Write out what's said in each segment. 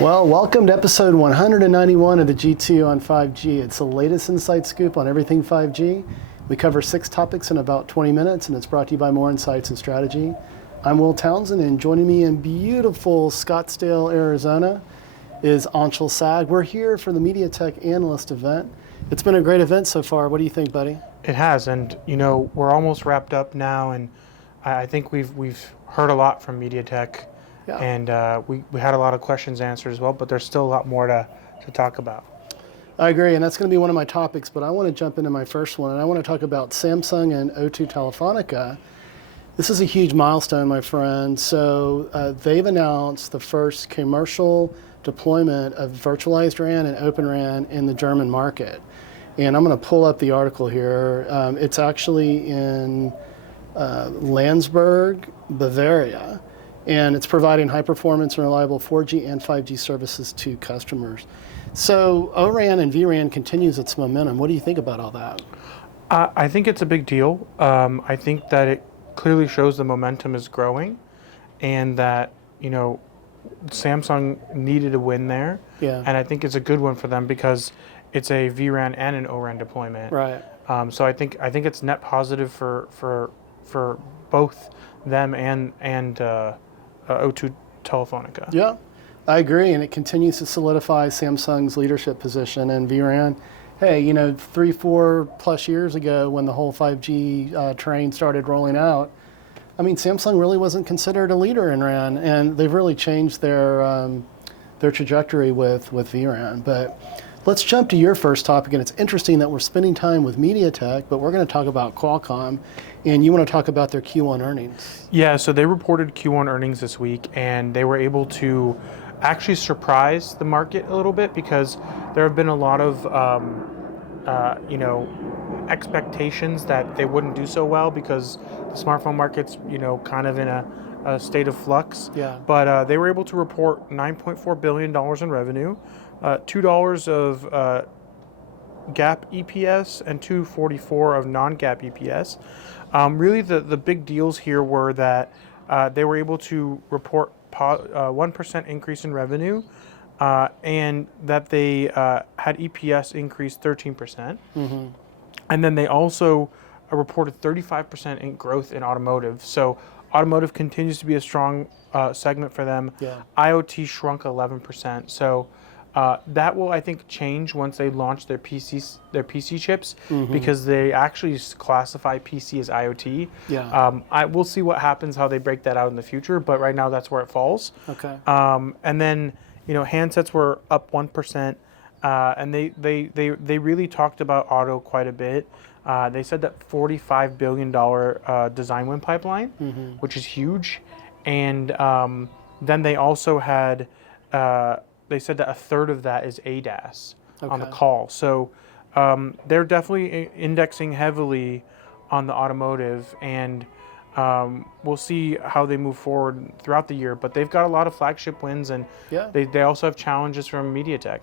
Well, welcome to episode 191 of the G2 on 5G. It's the latest inside scoop on everything 5G. We cover 6 topics in about 20 minutes, and it's brought to you by More Insights and Strategy. I'm Will Townsend, and joining me in beautiful Scottsdale, Arizona is Anshul Sag. We're here for the MediaTek Analyst event. It's been a great event so far. What do you think, buddy? It has, and we're almost wrapped up now, and I think we've heard a lot from MediaTek. Yeah. And we had a lot of questions answered as well, but there's still a lot more to talk about. I agree, and that's going to be one of my topics, but I want to jump into my first one, and I want to talk about Samsung and O2 Telefonica. This is a huge milestone, my friend. So they've announced the first commercial deployment of virtualized RAN and Open RAN in the German market. And I'm going to pull up the article here. It's actually in Landsberg, Bavaria. And it's providing high performance and reliable 4G and 5G services to customers. So ORAN and vRAN continues its momentum. What do you think about all that? I think it's a big deal. I think that it clearly shows the momentum is growing, and that Samsung needed a win there. Yeah. And I think it's a good one for them because it's a vRAN and an ORAN deployment. Right. So I think it's net positive for both them and O2 Telefonica. Yeah, I agree, and it continues to solidify Samsung's leadership position in vRAN. Hey, 3-4 plus years ago when the whole 5G train started rolling out, I mean, Samsung really wasn't considered a leader in RAN, and they've really changed their trajectory with vRAN. But let's jump to your first topic, and it's interesting that we're spending time with MediaTek, but we're going to talk about Qualcomm, and you want to talk about their Q1 earnings. Yeah, so they reported Q1 earnings this week, and they were able to actually surprise the market a little bit because there have been a lot of, expectations that they wouldn't do so well because the smartphone market's, kind of in a state of flux. Yeah. But they were able to report $9.4 billion in revenue, $2 of GAAP EPS, and $2.44 of non-GAAP EPS. Really, the big deals here were that they were able to report 1% increase in revenue, and that they had EPS increase 13%. Mm-hmm. And then they also reported 35% in growth in automotive. So automotive continues to be a strong segment for them. Yeah. IoT shrunk 11%. So that will, I think, change once they launch their PC chips, mm-hmm. because they actually classify PC as IoT. Yeah. We'll see what happens, how they break that out in the future, but right now that's where it falls. Okay. And then, handsets were up 1%, and they really talked about auto quite a bit. They said that $45 billion design win pipeline, mm-hmm. which is huge. And then they also had... they said that a third of that is ADAS on the call. So they're definitely indexing heavily on the automotive, and we'll see how they move forward throughout the year. But they've got a lot of flagship wins, and they also have challenges from MediaTek.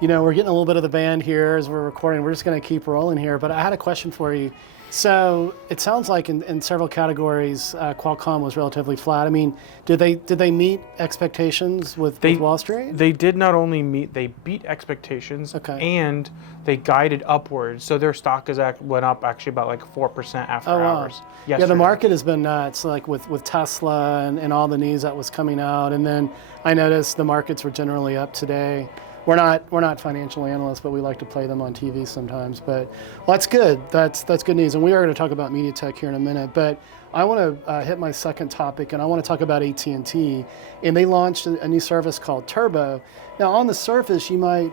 We're getting a little bit of the band here as we're recording. We're just going to keep rolling here, but I had a question for you. So it sounds like in several categories, Qualcomm was relatively flat. I mean, did they meet expectations with Wall Street? They did not only meet, they beat expectations, and they guided upwards. So their stock went up actually about like 4% after hours. Yeah, the market has been nuts, like with Tesla and all the news that was coming out. And then I noticed the markets were generally up today. We're not financial analysts, but we like to play them on TV sometimes. But well, that's good. That's good news. And we are going to talk about MediaTek here in a minute. But I want to hit my second topic, and I want to talk about AT&T. And they launched a new service called Turbo. Now, on the surface, you might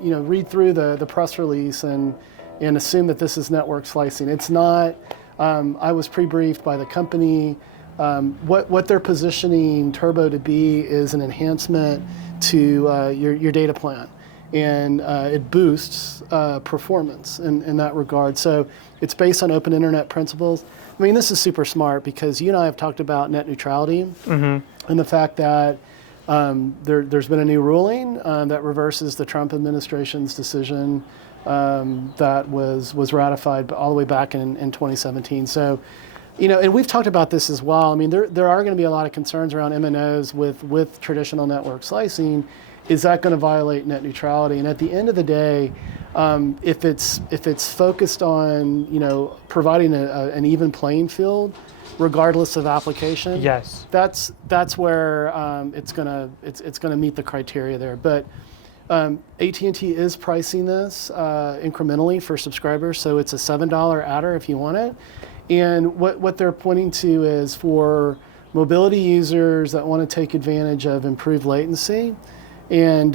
read through the press release and assume that this is network slicing. It's not. I was pre-briefed by the company. What they're positioning Turbo to be is an enhancement to your data plan, and it boosts performance in that regard. So it's based on open internet principles. I mean, this is super smart because you and I have talked about net neutrality, mm-hmm. and the fact that there's been a new ruling that reverses the Trump administration's decision that was ratified all the way back in 2017. So And we've talked about this as well. I mean, there are going to be a lot of concerns around MNOs with traditional network slicing. Is that going to violate net neutrality? And at the end of the day, if it's focused on providing an even playing field, regardless of application, Yes, that's where it's gonna meet the criteria there. But AT&T is pricing this incrementally for subscribers, so it's a $7 adder if you want it. And what they're pointing to is for mobility users that want to take advantage of improved latency and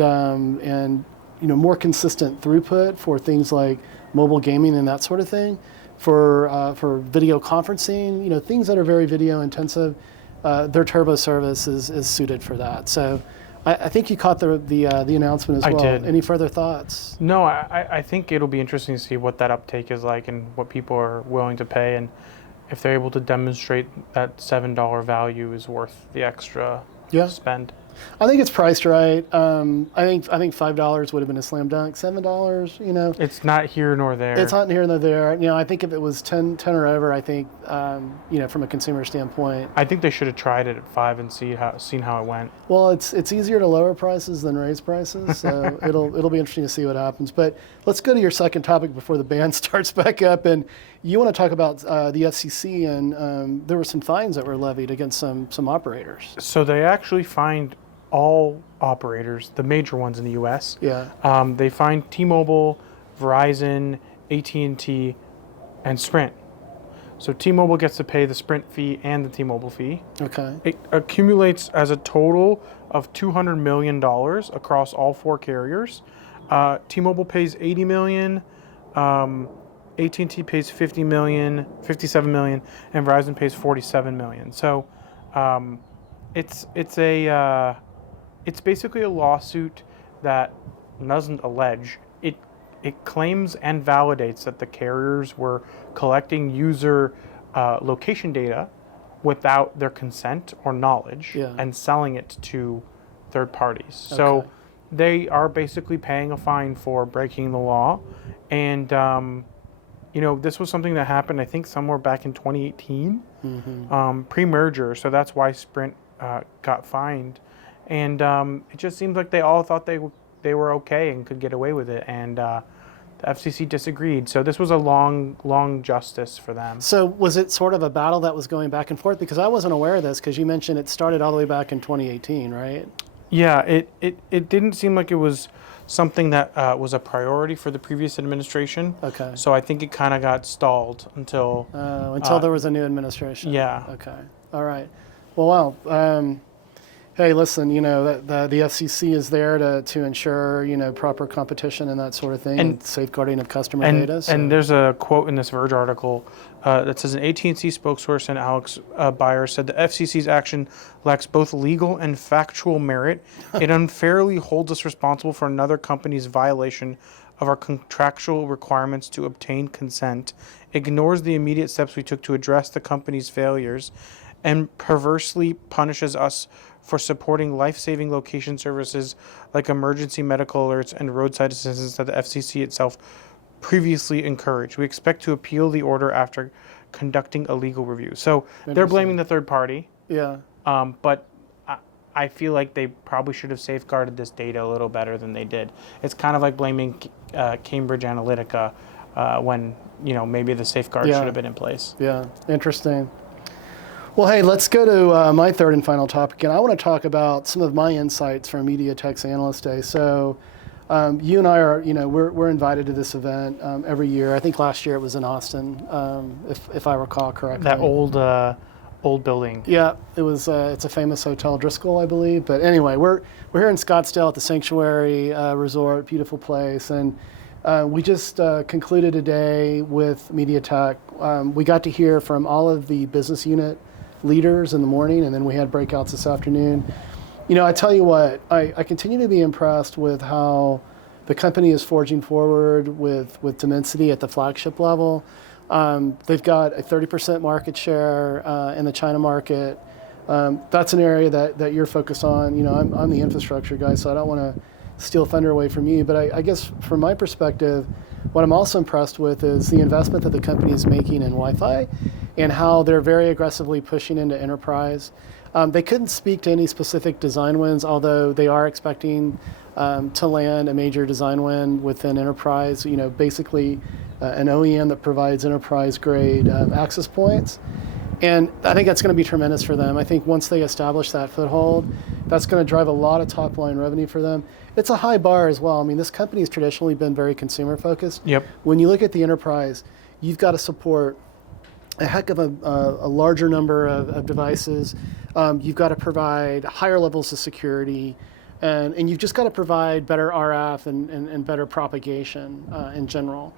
more consistent throughput for things like mobile gaming and that sort of thing. For video conferencing, things that are very video intensive, their Turbo service is suited for that. So I think you caught the announcement as well. I did. Any further thoughts? No, I think it'll be interesting to see what that uptake is like and what people are willing to pay, and if they're able to demonstrate that $7 value is worth the extra spend. I think it's priced right. I think $5 would have been a slam dunk. $7, It's not here nor there. It's not here nor there. I think if it was 10 or over, I think from a consumer standpoint. I think they should have tried it at $5 and seen how it went. Well, it's easier to lower prices than raise prices, so it'll be interesting to see what happens. But let's go to your second topic before the band starts back up. And you want to talk about the FCC, and there were some fines that were levied against some operators. So they actually fined all operators, the major ones in the U.S. Yeah. They fined T-Mobile, Verizon, AT&T, and Sprint. So T-Mobile gets to pay the Sprint fee and the T-Mobile fee. Okay. It accumulates as a total of $200 million across all four carriers. T-Mobile pays $80 million, AT&T pays $57 million, and Verizon pays $47 million. So it's basically a lawsuit that doesn't allege. It claims and validates that the carriers were collecting user location data without their consent or knowledge and selling it to third parties. Okay. So they are basically paying a fine for breaking the law. And, this was something that happened, I think, somewhere back in 2018, pre-merger. So that's why Sprint got fined. And it just seems like they all thought they were okay and could get away with it. And the FCC disagreed. So this was a long justice for them. So was it sort of a battle that was going back and forth? Because I wasn't aware of this, because you mentioned it started all the way back in 2018, right? Yeah, it didn't seem like it was something that was a priority for the previous administration. Okay. So I think it kind of got stalled until there was a new administration. Yeah. Okay. All right. Well, hey, listen, the FCC is there to ensure, proper competition and that sort of thing, and safeguarding of customer data. So. And there's a quote in this Verge article that says an AT&T spokesperson, Alex Bayer, said the FCC's action lacks both legal and factual merit. It unfairly holds us responsible for another company's violation of our contractual requirements to obtain consent, ignores the immediate steps we took to address the company's failures, and perversely punishes us for supporting life-saving location services like emergency medical alerts and roadside assistance that the FCC itself previously encouraged. We expect to appeal the order after conducting a legal review. So they're blaming the third party. Yeah. But I feel like they probably should have safeguarded this data a little better than they did. It's kind of like blaming Cambridge Analytica when maybe the safeguard should have been in place. Yeah. Interesting. Well, hey, let's go to my third and final topic, and I want to talk about some of my insights from MediaTek's Analyst Day. So, you and I are, we're invited to this event every year. I think last year it was in Austin, if I recall correctly. That old building. Yeah, it was. It's a famous hotel, Driscoll, I believe. But anyway, we're here in Scottsdale at the Sanctuary Resort, beautiful place, and we just concluded a day with MediaTek. We got to hear from all of the business unit leaders in the morning, and then we had breakouts this afternoon. I tell you what, I continue to be impressed with how the company is forging forward with Dimensity at the flagship level. They've got a 30% market share in the China market. That's an area that you're focused on. I'm the infrastructure guy, so I don't want to steal thunder away from you. But I guess from my perspective, what I'm also impressed with is the investment that the company is making in Wi-Fi and how they're very aggressively pushing into enterprise. They couldn't speak to any specific design wins, although they are expecting to land a major design win within enterprise, basically an OEM that provides enterprise-grade access points. And I think that's going to be tremendous for them. I think once they establish that foothold, that's going to drive a lot of top-line revenue for them. It's a high bar as well. I mean, this company has traditionally been very consumer-focused. Yep. When you look at the enterprise, you've got to support a heck of a larger number of devices. You've got to provide higher levels of security, and you've just got to provide better RF and better propagation in general.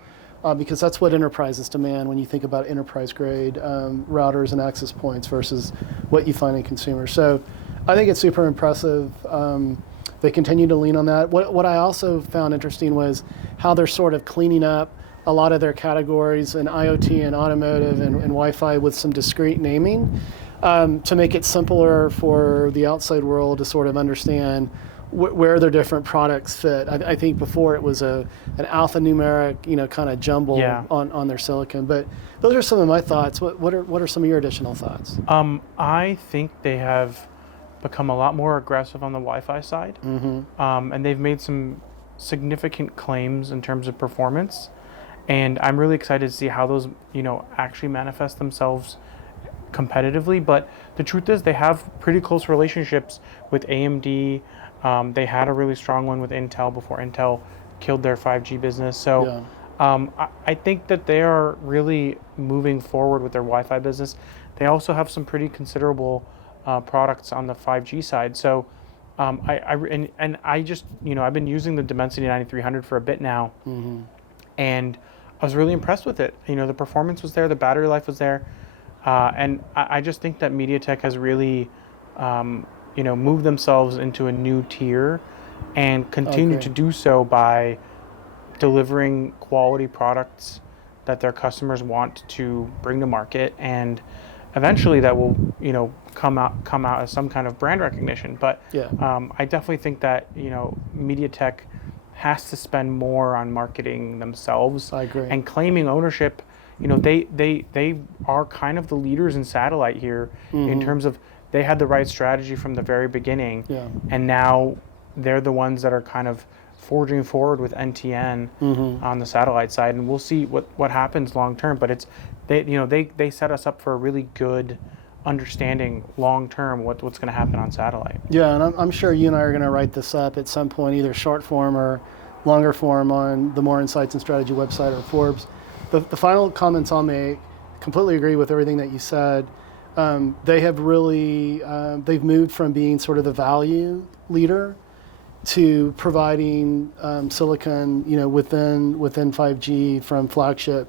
Because that's what enterprises demand when you think about enterprise-grade routers and access points versus what you find in consumers. So I think it's super impressive. They continue to lean on that. What I also found interesting was how they're sort of cleaning up a lot of their categories in IoT and automotive and Wi-Fi with some discrete naming to make it simpler for the outside world to sort of understand where their different products fit. I think before it was an alphanumeric, kind of jumble on their silicon. But those are some of my thoughts. What are some of your additional thoughts? I think they have become a lot more aggressive on the Wi-Fi side, and they've made some significant claims in terms of performance. And I'm really excited to see how those, actually manifest themselves competitively. But the truth is, they have pretty close relationships with AMD. They had a really strong one with Intel before Intel killed their 5G business. So I think that they are really moving forward with their Wi-Fi business. They also have some pretty considerable products on the 5G side. So I just, I've been using the Dimensity 9300 for a bit now, and I was really impressed with it. The performance was there, the battery life was there, and I just think that MediaTek has really move themselves into a new tier and continue to do so by delivering quality products that their customers want to bring to market, and eventually that will come out as some kind of brand recognition. But I definitely think that MediaTek has to spend more on marketing themselves. I agree. And claiming ownership. They are kind of the leaders in satellite here in terms of they had the right strategy from the very beginning, and now they're the ones that are kind of forging forward with NTN on the satellite side, and we'll see what happens long term. But they set us up for a really good understanding long term what's going to happen on satellite. Yeah, and I'm sure you and I are going to write this up at some point, either short form or longer form on the More Insights and Strategy website or Forbes. The final comments I'll make, completely agree with everything that you said. They have really, they've moved from being sort of the value leader to providing silicon, within 5G from flagship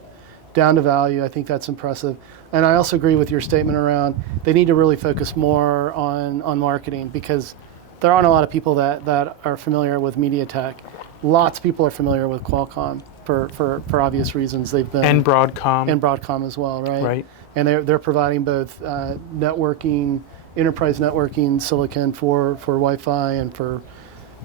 down to value. I think that's impressive. And I also agree with your statement around they need to really focus more on marketing, because there aren't a lot of people that are familiar with MediaTek. Lots of people are familiar with Qualcomm for obvious reasons. They've been and Broadcom as well, right? Right. And they're providing both networking, enterprise networking silicon for Wi-Fi and for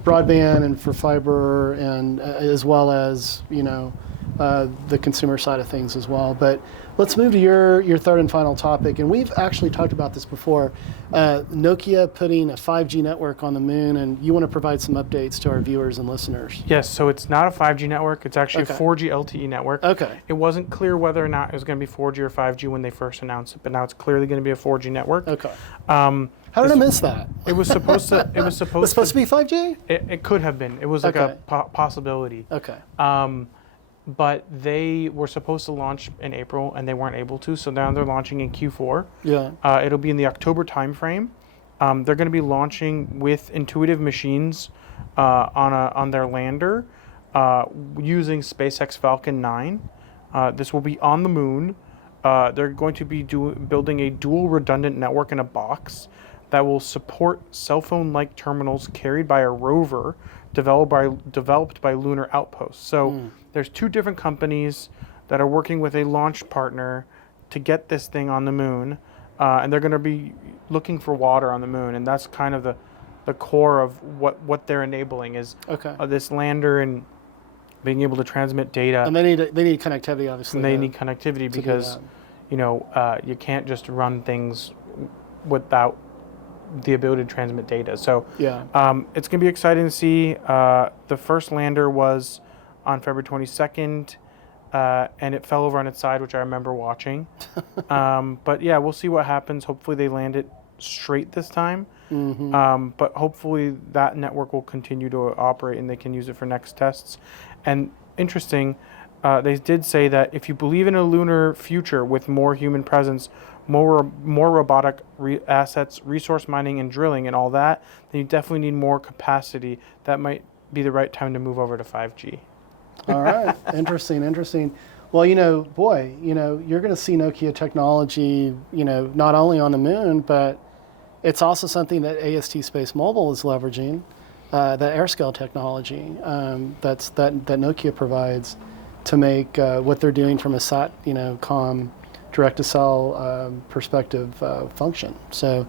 broadband and for fiber, and as well as the consumer side of things as well. But let's move to your third and final topic, and we've actually talked about this before. Nokia putting a 5G network on the moon, and you want to provide some updates to our viewers and listeners. Yes, so it's not a 5G network. It's actually a 4G LTE network. Okay. It wasn't clear whether or not it was going to be 4G or 5G when they first announced it, but now it's clearly going to be a 4G network. Okay. How did I miss that? It was supposed to. It was supposed to be 5G? It could have been. It was like a possibility. Okay. But they were supposed to launch in April, and they weren't able to, so now they're launching in Q4. Yeah. It'll be in the October timeframe. They're going to be launching with Intuitive Machines on their lander using SpaceX Falcon 9. This will be on the moon. They're going to be building a dual redundant network in a box that will support cell phone-like terminals carried by a rover developed by Lunar Outposts. So there's two different companies that are working with a launch partner to get this thing on the moon, and they're going to be looking for water on the moon, and that's kind of the core of what they're enabling is this lander, and being able to transmit data. And they need connectivity, obviously. And they need connectivity because, you can't just run things without the ability to transmit data. So yeah, it's going to be exciting to see. The first lander was on February 22nd, and it fell over on its side, which I remember watching. But yeah, we'll see what happens. Hopefully they land it straight this time. Mm-hmm. But hopefully that network will continue to operate and they can use it for next tests. And interesting, they did say that if you believe in a lunar future with more human presence, more robotic assets, resource mining and drilling and all that, then you definitely need more capacity. That might be the right time to move over to 5G. All right, interesting. Well, you're going to see Nokia technology, not only on the moon, but it's also something that AST Space Mobile is leveraging, that AirScale technology that Nokia provides to make what they're doing from a SAT, direct-to-cell perspective function. So,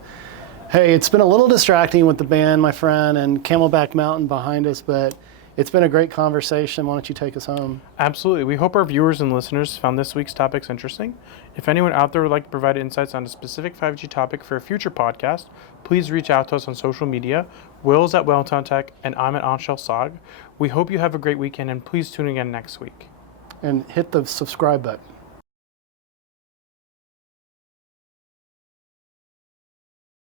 hey, it's been a little distracting with the band, my friend, and Camelback Mountain behind us, but it's been a great conversation. Why don't you take us home? Absolutely. We hope our viewers and listeners found this week's topics interesting. If anyone out there would like to provide insights on a specific 5G topic for a future podcast, please reach out to us on social media. Will's at Welltown Tech, and I'm at Anshel Sag. We hope you have a great weekend, and please tune in again next week. And hit the subscribe button.